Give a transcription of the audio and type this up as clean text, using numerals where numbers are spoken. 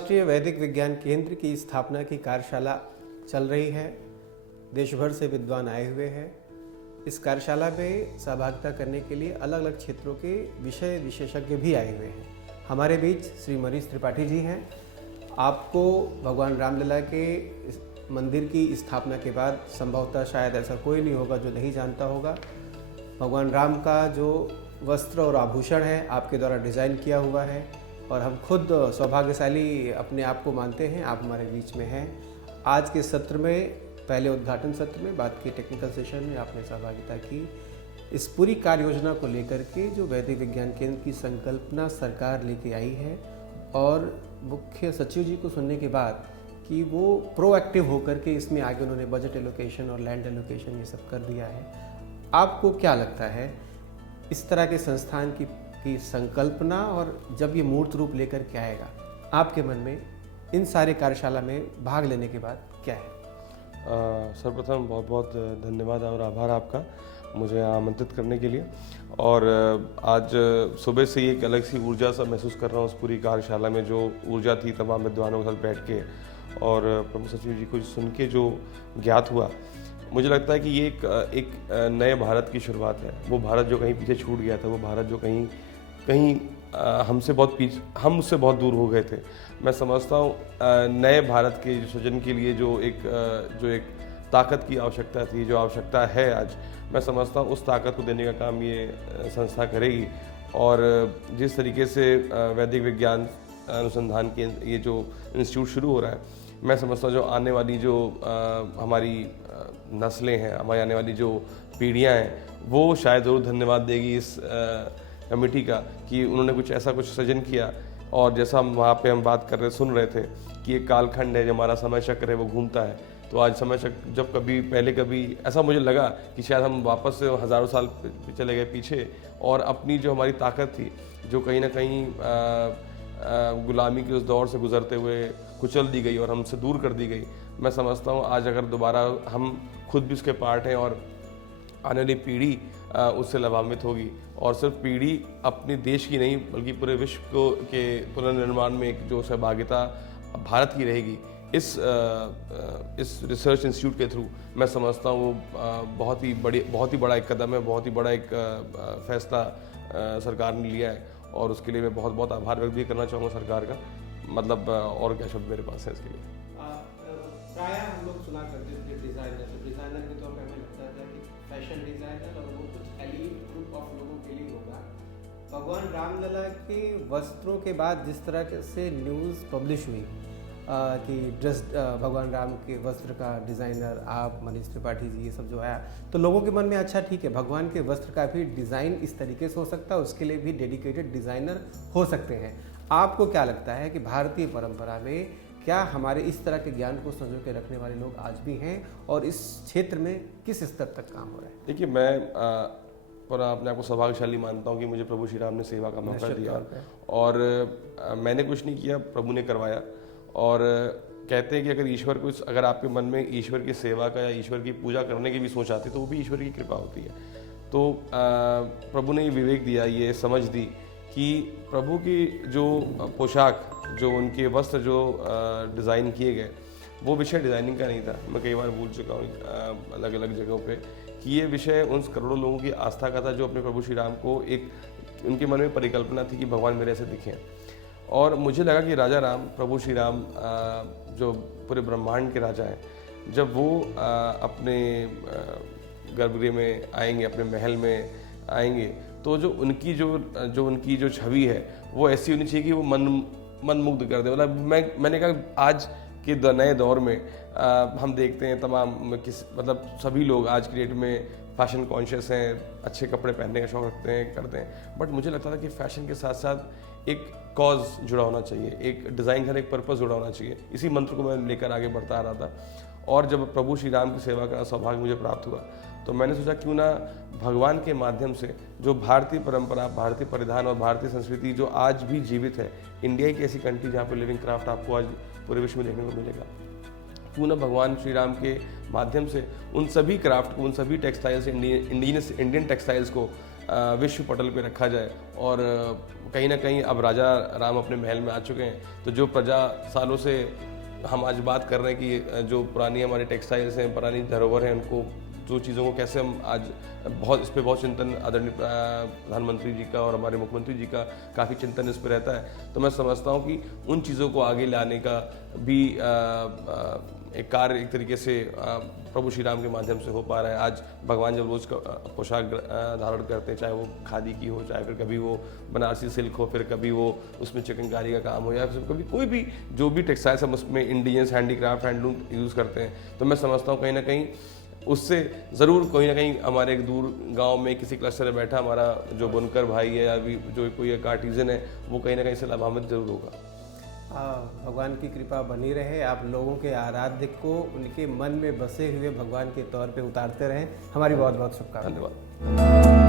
अंतर्राष्ट्रीय वैदिक विज्ञान केंद्र की स्थापना की कार्यशाला चल रही है। देश भर से विद्वान आए हुए हैं। इस कार्यशाला में सहभागिता करने के लिए अलग अलग क्षेत्रों के विषय विशेषज्ञ भी आए हुए हैं। हमारे बीच श्री मनीष त्रिपाठी जी हैं। आपको भगवान रामलला के मंदिर की स्थापना के बाद संभवतः शायद ऐसा कोई नहीं होगा जो नहीं जानता होगा। भगवान राम का जो वस्त्र और आभूषण है आपके द्वारा डिज़ाइन किया हुआ है और हम खुद सौभाग्यशाली अपने आप को मानते हैं आप हमारे बीच में हैं। आज के सत्र में, पहले उद्घाटन सत्र में, बात की टेक्निकल सेशन में आपने सहभागिता की। इस पूरी कार्य योजना को लेकर के जो वैदिक विज्ञान केंद्र की संकल्पना सरकार लेके आई है और मुख्य सचिव जी को सुनने के बाद कि वो प्रोएक्टिव होकर के इसमें आगे उन्होंने बजट एलोकेशन और लैंड एलोकेशन ये सब कर दिया है। आपको क्या लगता है इस तरह के संस्थान की संकल्पना और जब ये मूर्त रूप लेकर के आएगा, आपके मन में इन सारे कार्यशाला में भाग लेने के बाद क्या है? सर्वप्रथम बहुत बहुत धन्यवाद और आभार आपका मुझे यहाँ आमंत्रित करने के लिए। और आज सुबह से ही एक अलग सी ऊर्जा सा महसूस कर रहा हूँ। उस पूरी कार्यशाला में जो ऊर्जा थी तमाम विद्वानों के साथ बैठ के और प्रमुख सचिव जी को सुन के जो ज्ञात हुआ, मुझे लगता है कि ये एक नए भारत की शुरुआत है। वो भारत जो कहीं पीछे छूट गया था, वो भारत जो कहीं हम उससे बहुत दूर हो गए थे। मैं समझता हूँ नए भारत के सृजन के लिए जो एक ताकत की आवश्यकता थी, जो आवश्यकता है आज, मैं समझता हूँ उस ताकत को देने का काम ये संस्था करेगी। और जिस तरीके से वैदिक विज्ञान अनुसंधान के ये जो इंस्टीट्यूट शुरू हो रहा है, मैं समझता हूँ जो आने वाली जो हमारी नस्लें हैं, हमारी आने वाली जो पीढ़ियाँ हैं, वो शायद ज़रूर धन्यवाद देगी इस कमेटी का कि उन्होंने कुछ सृजन किया। और जैसा हम वहाँ पे बात कर रहे सुन रहे थे कि एक कालखंड है, जो हमारा समय चक्र है वो घूमता है। तो आज समय चक्र जब कभी ऐसा मुझे लगा कि शायद हम वापस से हज़ारों साल चले गए पीछे और अपनी जो हमारी ताकत थी, जो कहीं ना कहीं गुलामी के उस दौर से गुजरते हुए कुचल दी गई और हमसे दूर कर दी गई, मैं समझता हूँ आज अगर दोबारा हम खुद भी उसके पार्ट हैं और आने वाली पीढ़ी उससे लाभान्वित होगी। और सिर्फ पीढ़ी अपने देश की नहीं बल्कि पूरे विश्व के पुनर्निर्माण में एक जो सहभागिता भारत की रहेगी, इस रिसर्च इंस्टीट्यूट के थ्रू मैं समझता हूँ वो बहुत ही बड़ा एक कदम है, बहुत ही बड़ा एक फैसला सरकार ने लिया है। और उसके लिए मैं बहुत बहुत आभार व्यक्त भी करना चाहूँगा सरकार का। मतलब और क्या शब्द मेरे पास है इसके लिए। प्रायः हम लोग सुना करते थे डिज़ाइनर के तौर पर हमें लगता था कि फैशन डिज़ाइनर और वो कुछ एलीट ग्रुप ऑफ लोगों के लिए होगा। भगवान रामलला के वस्त्रों के बाद जिस तरह से न्यूज़ पब्लिश हुई कि भगवान राम के वस्त्र का डिज़ाइनर आप मनीष त्रिपाठी जी, ये सब जो आया, तो लोगों के मन में अच्छा ठीक है, भगवान के वस्त्र का भी डिज़ाइन इस तरीके से हो सकता है, उसके लिए भी डेडिकेटेड डिज़ाइनर हो सकते हैं। आपको क्या लगता है कि भारतीय परंपरा में क्या हमारे इस तरह के ज्ञान को संजो के रखने वाले लोग आज भी हैं और इस क्षेत्र में किस स्तर तक काम हो रहा है? देखिए, मैं अपने आप को सौभाग्यशाली मानता हूँ कि मुझे प्रभु श्री राम ने सेवा का मौका दिया और मैंने कुछ नहीं किया, प्रभु ने करवाया। और कहते हैं कि अगर आपके मन में ईश्वर की सेवा का या ईश्वर की पूजा करने की भी सोच आती है तो वो भी ईश्वर की कृपा होती है। तो प्रभु ने ये विवेक दिया, ये समझ दी कि प्रभु की जो पोशाक, जो उनके वस्त्र जो डिज़ाइन किए गए, वो विषय डिज़ाइनिंग का नहीं था। मैं कई बार भूल चुका हूँ अलग अलग जगहों पे कि ये विषय उन करोड़ों लोगों की आस्था का था जो अपने प्रभु श्री राम को उनके मन में परिकल्पना थी कि भगवान मेरे ऐसे दिखें। और मुझे लगा कि राजा राम, प्रभु श्री राम जो पूरे ब्रह्मांड के राजा हैं, जब वो अपने गर्भगृह में आएंगे, अपने महल में आएंगे, तो जो उनकी जो छवि है वो ऐसी होनी चाहिए कि वो मन मुग्ध कर दे। मतलब मैंने कहा आज के नए दौर में हम देखते हैं मतलब सभी लोग आज की डेट में फैशन कॉन्शियस हैं, अच्छे कपड़े पहनने का शौक रखते हैं, करते हैं। बट मुझे लगता था कि फैशन के साथ साथ एक कॉज जुड़ा होना चाहिए, एक डिज़ाइन का एक पर्पस जुड़ा होना चाहिए। इसी मंत्र को मैं लेकर आगे बढ़ता आ रहा था। और जब प्रभु श्री राम की सेवा का सौभाग्य मुझे प्राप्त हुआ तो मैंने सोचा क्यों ना भगवान के माध्यम से जो भारतीय परंपरा, भारतीय परिधान और भारतीय संस्कृति जो आज भी जीवित है, इंडिया की ऐसी कंट्री जहाँ पर लिविंग क्राफ्ट आपको आज पूरे विश्व में देखने को मिलेगा, क्यों ना भगवान श्री राम के माध्यम से उन सभी क्राफ्ट को, उन सभी टेक्सटाइल्स, इंडियन टेक्सटाइल्स को विश्व पटल पे रखा जाए। और कहीं ना कहीं अब राजा राम अपने महल में आ चुके हैं, तो जो प्रजा सालों से हम आज बात कर रहे हैं कि जो पुरानी हमारे टेक्सटाइल्स हैं, पुरानी धरोहर हैं, उनको जो चीज़ों को कैसे हम आज इस पर बहुत चिंतन आदरणीय प्रधानमंत्री जी का और हमारे मुख्यमंत्री जी का काफ़ी चिंतन इस पर रहता है। तो मैं समझता हूँ कि उन चीज़ों को आगे लाने का भी एक कार्य एक तरीके से प्रभु श्री राम के माध्यम से हो पा रहा है। आज भगवान जब रोज़ का पोशाक धारण करते हैं, चाहे वो खादी की हो, चाहे फिर कभी वो बनारसी सिल्क हो, फिर कभी वो उसमें चिकनकारी का काम हो, या फिर कभी कोई भी जो भी टेक्सटाइल्स हम उसमें इंडियंस हैंडीक्राफ्ट हैंडलूम यूज़ करते हैं, तो मैं समझता हूँ कहीं ना कहीं उससे ज़रूर कहीं ना कहीं हमारे एक दूर गांव में किसी क्लस्टर में बैठा हमारा जो बुनकर भाई है या भी जो कोई एक आर्टिजन है, वो कहीं ना कहीं से लाभान्वित जरूर होगा। भगवान की कृपा बनी रहे, आप लोगों के आराध्य को उनके मन में बसे हुए भगवान के तौर पे उतारते रहें। हमारी बहुत बहुत शुभकामनाएं। धन्यवाद।